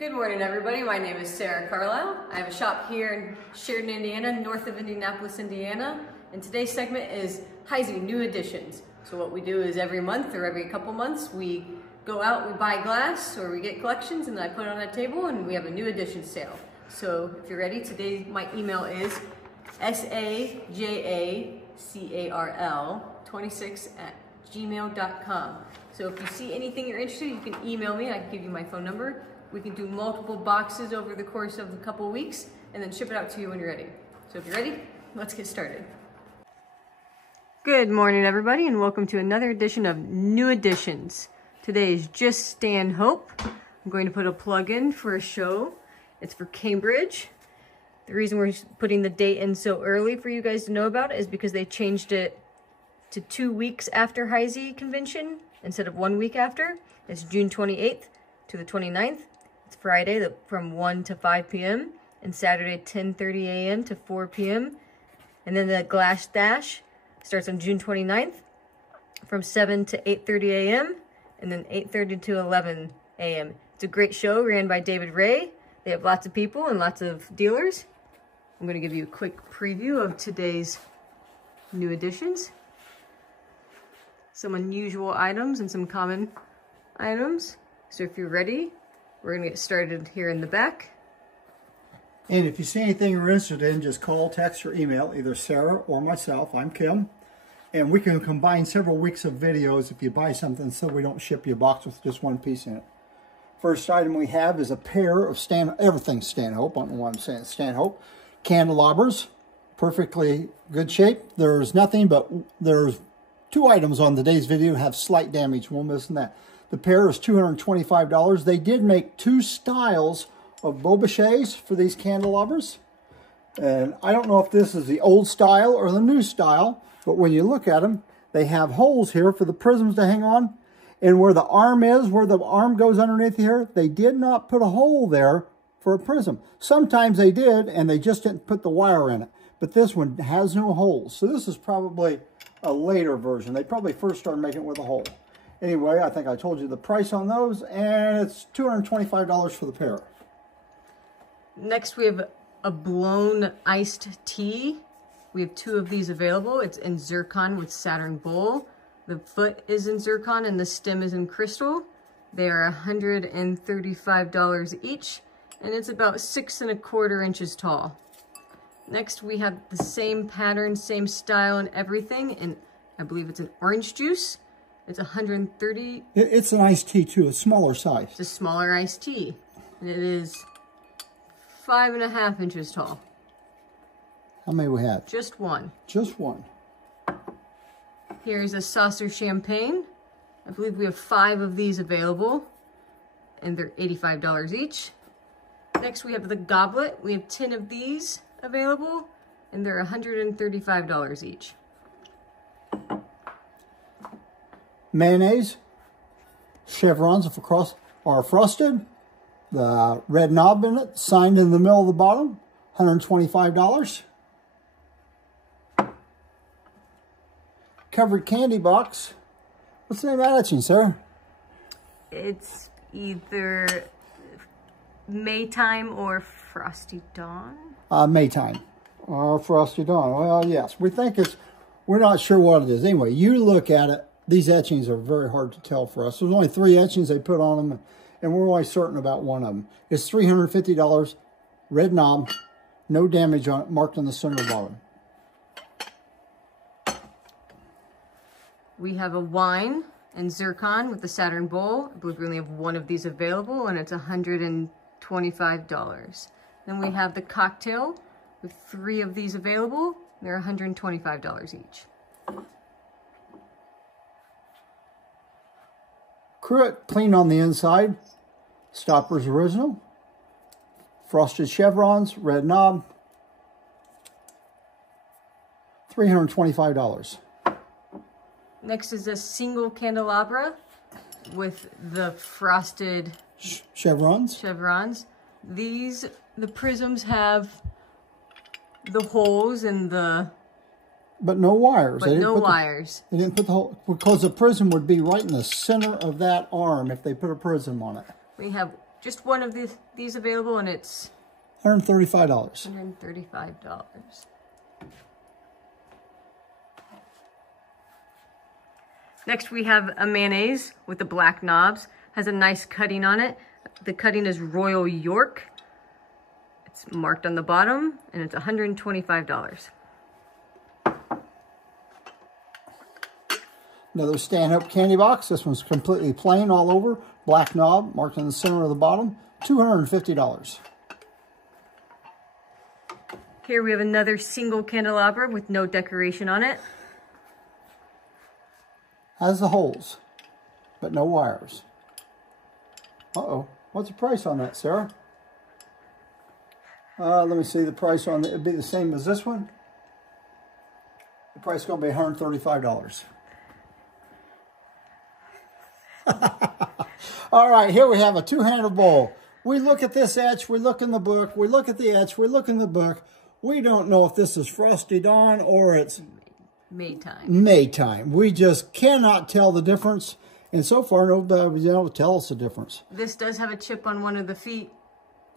Good morning, everybody. My name is Sarah Carlisle. I have a shop here in Sheridan, Indiana, north of Indianapolis, Indiana. And today's segment is Heisey New Additions. So what we do is every month or every couple months, we go out, we buy glass, or we get collections, and I put it on a table, and we have a new addition sale. So if you're ready, today my email is sajacarl26@gmail.com. So if you see anything you're interested in, you can email me. I can give you my phone number. We can do multiple boxes over the course of a couple of weeks and then ship it out to you when you're ready. So if you're ready, let's get started. Good morning, everybody, and welcome to another edition of New Additions. Today is just Stanhope. I'm going to put a plug in for a show. It's for Cambridge. The reason we're putting the date in so early for you guys to know about it is because they changed it to 2 weeks after Heisey convention instead of 1 week after. It's June 28th to the 29th. It's Friday from 1 to 5 p.m. and Saturday 10:30 a.m. to 4 p.m. And then the Glass Dash starts on June 29th from 7 to 8:30 a.m. and then 8:30 to 11 a.m. It's a great show ran by David Ray. They have lots of people and lots of dealers. I'm going to give you a quick preview of today's new additions. Some unusual items and some common items. So if you're ready, we're going to get started here in the back. And if you see anything you're interested in, just call, text, or email either Sarah or myself. I'm Kim. And we can combine several weeks of videos if you buy something so we don't ship you a box with just one piece in it. First item we have is a pair of everything Stanhope. I don't know why I'm saying Stanhope. Candelabras. Perfectly good shape. There's nothing but there's 2 items on today's video have slight damage. We'll miss that. The pair is $225. They did make 2 styles of bobaches for these candelabras. And I don't know if this is the old style or the new style, but when you look at them, they have holes here for the prisms to hang on. And where the arm is, where the arm goes underneath here, they did not put a hole there for a prism. Sometimes they did, and they just didn't put the wire in it. But this one has no holes. So this is probably a later version. They probably first started making it with a hole. Anyway, I think I told you the price on those, and it's $225 for the pair. Next, we have a blown iced tea. We have 2 of these available. It's in zircon with Saturn bowl. The foot is in zircon and the stem is in crystal. They are $135 each, and it's about 6 1/4 inches tall. Next, we have the same pattern, same style and everything, and I believe it's an orange juice. It's 130. It's an iced tea too, a smaller size. It's a smaller iced tea, and it is 5 1/2 inches tall. How many we have? Just one. Just one. Here's a saucer champagne. I believe we have 5 of these available, and they're $85 each. Next, we have the goblet. We have 10 of these available, and they're $135 each. Mayonnaise, chevrons are frosted. The red knob in it, signed in the middle of the bottom, $125. Covered candy box. What's the name of that etching, sir? It's either Maytime or Frosty Dawn. Maytime or Frosty Dawn. Well, yes, we're not sure what it is. Anyway, you look at it. These etchings are very hard to tell for us. There's only 3 etchings they put on them, and we're only certain about one of them. It's $350, red knob, no damage on it, marked on the center bottom. We have a wine and zircon with the Saturn bowl. I believe we only have 1 of these available, and it's $125. Then we have the cocktail with 3 of these available. They're $125 each. Cruet, clean on the inside. Stoppers original. Frosted chevrons, red knob. $325. Next is a single candelabra with the frosted chevrons. These, the prisms have the holes in the... But no wires. But no wires. They didn't put the hole, because the prism would be right in the center of that arm if they put a prism on it. We have just one of these available, and it's $135. $135. Next we have a mayonnaise with the black knobs. Has a nice cutting on it. The cutting is Royal York. It's marked on the bottom, and it's $125. Another Stanhope candy box. This one's completely plain all over. Black knob marked in the center of the bottom. $250. Here we have another single candelabra with no decoration on it. Has the holes, but no wires. Uh-oh. What's the price on that, Sarah? Let me see the price on it. It'd be the same as this one. The price is going to be $135. All right, here we have a two-handled bowl. We look at this etch, we look in the book, we look at the etch, we look in the book. We don't know if this is Frosty Dawn or it's Maytime. We just cannot tell the difference. And so far, nobody was able to tell us the difference. This does have a chip on one of the feet.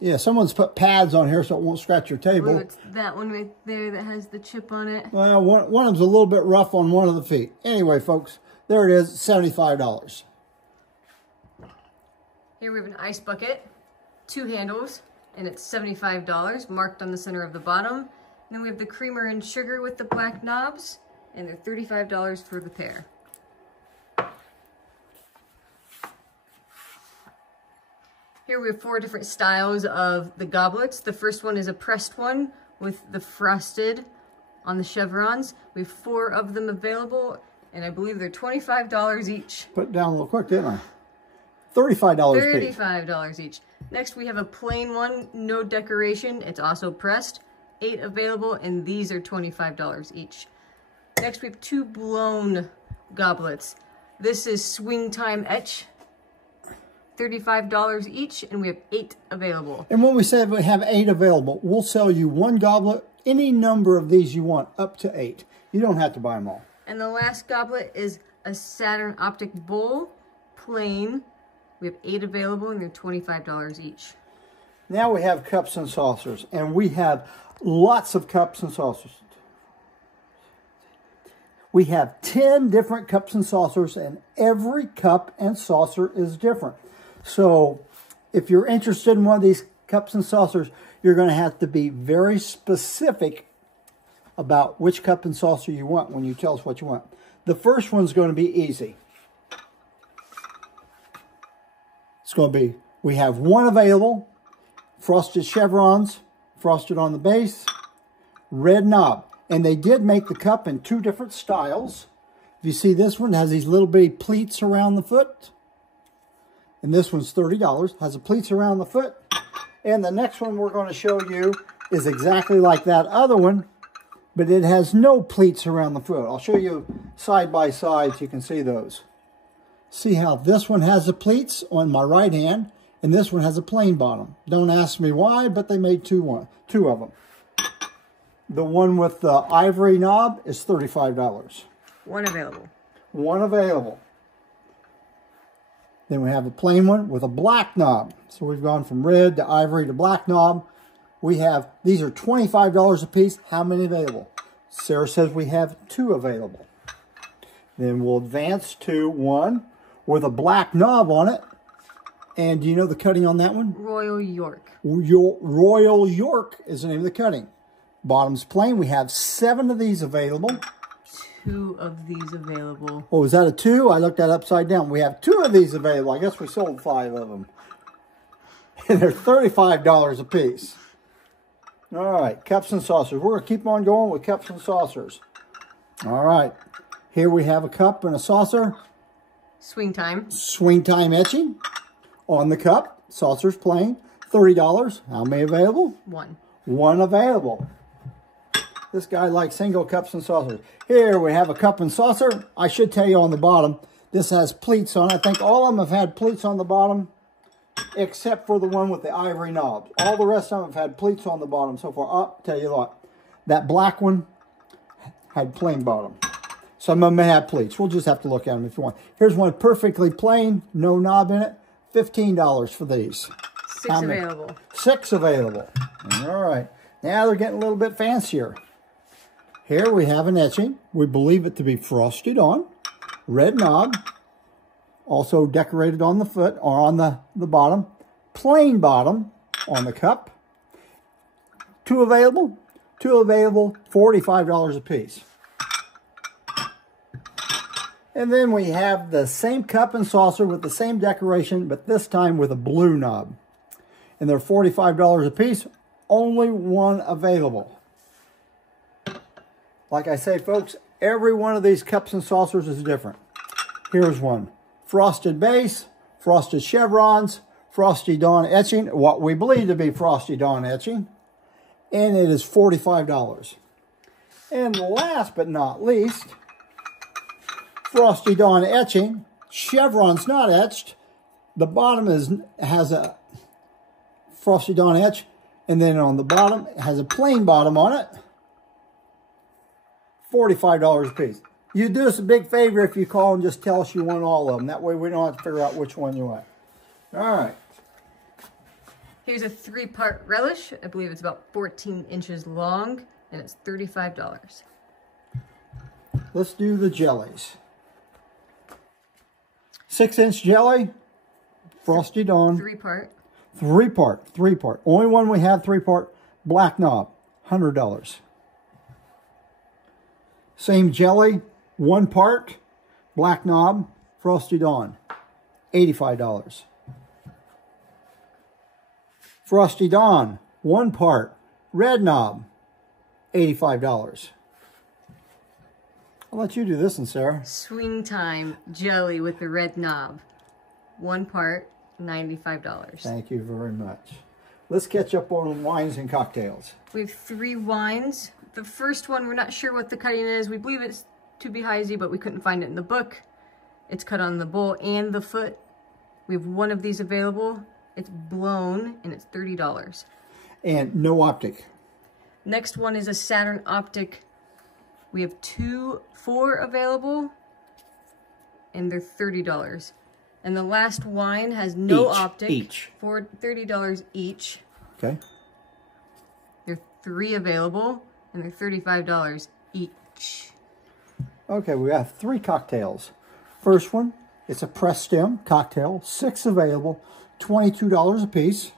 Yeah, someone's put pads on here so it won't scratch your table. Ooh, it's that one right there that has the chip on it. Well, one of them's a little bit rough on one of the feet. Anyway, folks, there it is, $75. Here we have an ice bucket, 2 handles, and it's $75, marked on the center of the bottom. And then we have the creamer and sugar with the black knobs, and they're $35 for the pair. Here we have 4 different styles of the goblets. The first one is a pressed one with the frosted on the chevrons. We have 4 of them available, and I believe they're $25 each. Put it down a little quick, didn't I? $35 each. $35 each. Next we have a plain one, no decoration. It's also pressed. 8 available, and these are $25 each. Next we have 2 blown goblets. This is Swing Time Etch. $35 each, and we have 8 available. And when we say we have 8 available, we'll sell you 1 goblet, any number of these you want, up to 8. You don't have to buy them all. And the last goblet is a Saturn Optic Bowl, plain. We have 8 available, and they're $25 each. Now we have cups and saucers, and we have lots of cups and saucers. We have 10 different cups and saucers, and every cup and saucer is different. So if you're interested in one of these cups and saucers, you're going to have to be very specific about which cup and saucer you want when you tell us what you want. The first one's going to be easy. It's going to be, we have 1 available, frosted chevrons, frosted on the base, red knob. And they did make the cup in 2 different styles. If you see, this one has these little bitty pleats around the foot. And this one's $30, has the pleats around the foot. And the next one we're going to show you is exactly like that other one, but it has no pleats around the foot. I'll show you side by side so you can see those. See how this one has the pleats on my right hand, and this one has a plain bottom. Don't ask me why, but they made two of them. The one with the ivory knob is $35. 1 available. 1 available. Then we have a plain one with a black knob. So we've gone from red to ivory to black knob. We have, these are $25 a piece. How many available? Sarah says we have 2 available. Then we'll advance to one with a black knob on it. And do you know the cutting on that one? Royal York. Royal York is the name of the cutting. Bottom's plain. We have 7 of these available. 2 of these available. Oh, is that a 2? I looked that upside down. We have 2 of these available. I guess we sold 5 of them. And they're $35 a piece. All right, cups and saucers. We're going to keep on going with cups and saucers. All right. Here we have a cup and a saucer. Swing Time. Swing Time etching on the cup. Saucer's plain. $30. How many available? 1. 1 available. This guy likes single cups and saucers. Here we have a cup and saucer. I should tell you on the bottom, this has pleats on it. I think all of them have had pleats on the bottom, except for the one with the ivory knobs. All the rest of them have had pleats on the bottom so far. Oh, tell you what, that black one had plain bottom. Some of them may have pleats. We'll just have to look at them if you want. Here's one perfectly plain, no knob in it. $15 for these. 6 available. 6 available. All right. Now they're getting a little bit fancier. Here we have an etching. We believe it to be Frosty Dawn. Red knob. Also decorated on the foot or on the bottom. Plain bottom on the cup. 2 available. 2 available. $45 a piece. And then we have the same cup and saucer with the same decoration, but this time with a blue knob. And they're $45 a piece. Only 1 available. Like I say, folks, every one of these cups and saucers is different. Here's one. Frosted base, frosted chevrons, Frosty Dawn etching, what we believe to be Frosty Dawn etching. And it is $45. And last but not least, Frosty Dawn etching, chevrons not etched. The bottom has a Frosty Dawn etch, and then on the bottom it has a plain bottom on it. $45 a piece. You do us a big favor if you call and just tell us you want all of them. That way we don't have to figure out which one you want. All right. Here's a 3-part relish. I believe it's about 14 inches long, and it's $35. Let's do the jellies. 6-inch jelly, Frosty Dawn. 3-part. 3-part. Only one we have 3-part. Black knob, $100. Same jelly, 1 part. Black knob, Frosty Dawn, $85. Frosty Dawn, 1 part. Red knob, $85. I'll let you do this one, Sarah. Swing Time jelly with the red knob. 1 part, $95. Thank you very much. Let's catch up on wines and cocktails. We have 3 wines. The first one, we're not sure what the cutting is. We believe it's to be Heisey, but we couldn't find it in the book. It's cut on the bowl and the foot. We have 1 of these available. It's blown, and it's $30. And no optic. Next one is a Saturn Optic. We have 4 available, and they're $30. And the last wine has no optic. Each. For $30 each. Okay. There are 3 available, and they're $35 each. Okay, we have 3 cocktails. First one, it's a press stem cocktail. 6 available, $22 a piece.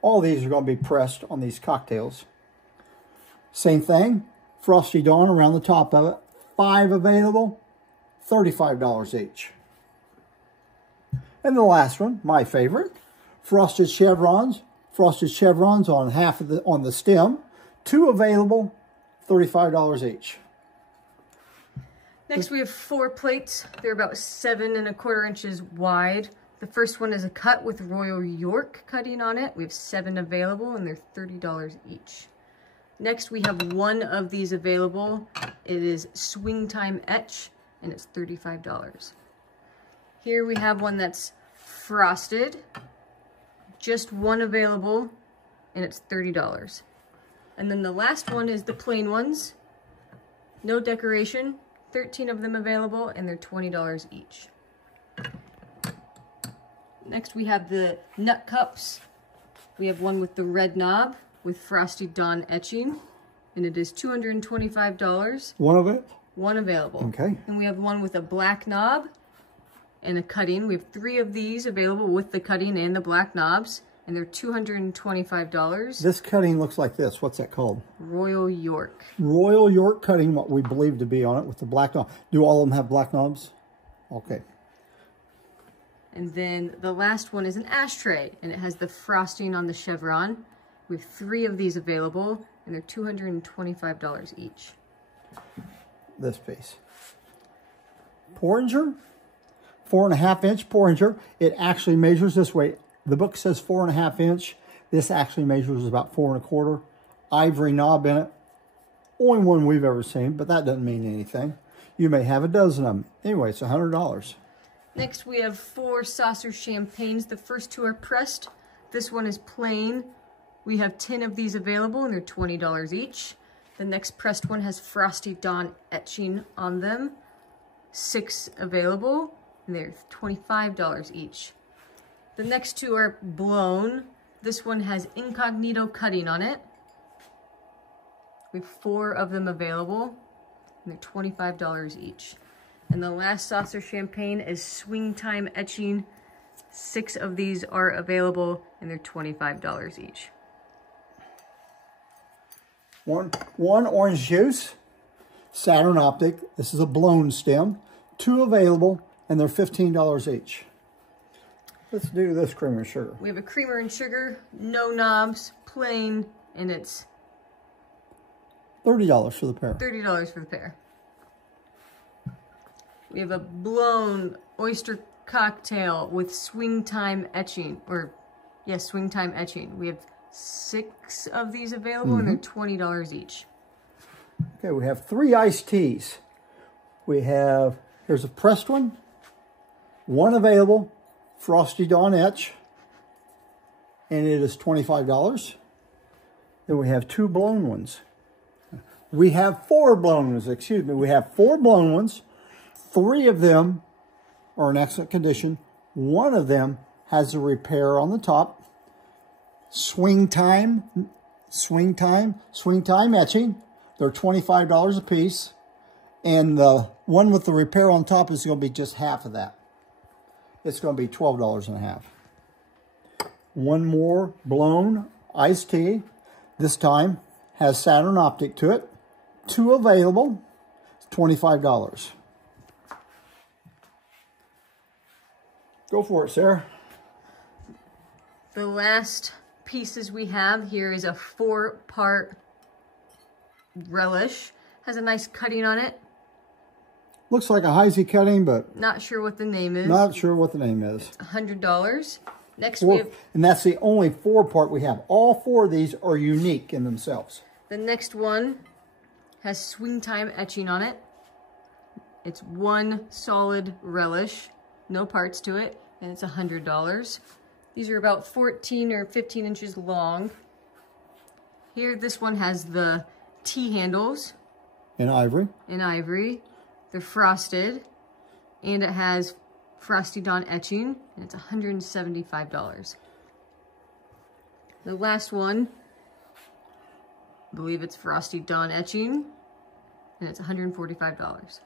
All these are going to be pressed on these cocktails. Same thing, Frosty Dawn around the top of it. 5 available, $35 each. And the last one, my favorite, frosted chevrons. Frosted chevrons on on the stem. 2 available, $35 each. Next we have 4 plates. They're about 7 1/4 inches wide. The first one is a cut with Royal York cutting on it. We have 7 available, and they're $30 each. Next we have 1 of these available. It is Swing Time Etch, and it's $35. Here we have one that's frosted. Just 1 available, and it's $30. And then the last one is the plain ones. No decoration. 13 of them available, and they're $20 each. Next we have the nut cups. We have one with the red knob with Frosty Dawn etching, and it is $225. 1 of it? 1 available. Okay. And we have one with a black knob and a cutting. We have 3 of these available with the cutting and the black knobs, and they're $225. This cutting looks like this. What's that called? Royal York. Royal York cutting, what we believe to be on it with the black knob. Do all of them have black knobs? Okay. And then the last one is an ashtray, and it has the frosting on the chevron. We have 3 of these available, and they're $225 each. This piece. Porringer, 4.5 inch Porringer. It actually measures this way. The book says 4.5 inch. This actually measures about 4 1/4. Ivory knob in it. Only one we've ever seen, but that doesn't mean anything. You may have a dozen of them. Anyway, it's $100. Next, we have 4 saucer champagnes. The first 2 are pressed. This one is plain. We have 10 of these available, and they're $20 each. The next pressed one has Frosty Dawn etching on them. 6 available, and they're $25 each. The next two are blown. This one has incognito cutting on it. We have 4 of them available, and they're $25 each. And the last saucer champagne is swing time etching. 6 of these are available, and they're $25 each. One orange juice, Saturn Optic. This is a blown stem. 2 available, and they're $15 each. Let's do this creamer and sugar. We have a creamer and sugar, no knobs, plain, and it's $30 for the pair. $30 for the pair. We have a blown oyster cocktail with swing time etching, swing time etching. We have 6 of these available, and they're $20 each. Okay, we have 3 iced teas. Here's a pressed one, 1 available, Frosty Dawn Etch, and it is $25. Then we have 2 blown ones. We have 4 blown ones, excuse me. We have 4 blown ones. 3 of them are in excellent condition. 1 of them has a repair on the top. Swing time etching. They're $25 a piece. And the one with the repair on top is going to be just half of that. It's going to be $12 and a half. 1 more blown iced tea. This time has Saturn Optic to it. 2 available. $25. Go for it, Sarah. The last pieces we have here is a 4-part relish. Has a nice cutting on it. Looks like a Heisey cutting, but not sure what the name is. Not sure what the name is. $100. Next we have, and that's the only 4-part we have. All 4 of these are unique in themselves. The next one has swing time etching on it. It's 1 solid relish, no parts to it, and it's $100. These are about 14 or 15 inches long. Here, this one has the T handles. In ivory. In ivory. They're frosted, and it has Frosty Dawn etching, and it's $175. The last one, I believe it's Frosty Dawn etching, and it's $145.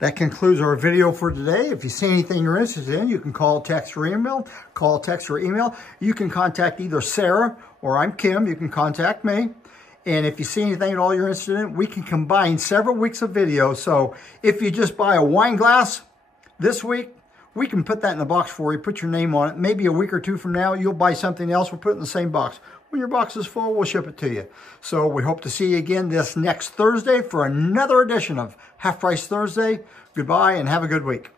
That concludes our video for today. If you see anything you're interested in, you can call, text, or email. Call, text, or email. You can contact either Sarah or I'm Kim. You can contact me. And if you see anything at all you're interested in, we can combine several weeks of video. So if you just buy a wine glass this week, we can put that in the box for you, put your name on it. Maybe a week or 2 from now, you'll buy something else. We'll put it in the same box. When your box is full, we'll ship it to you. So we hope to see you again this next Thursday for another edition of Half Price Thursday. Goodbye and have a good week.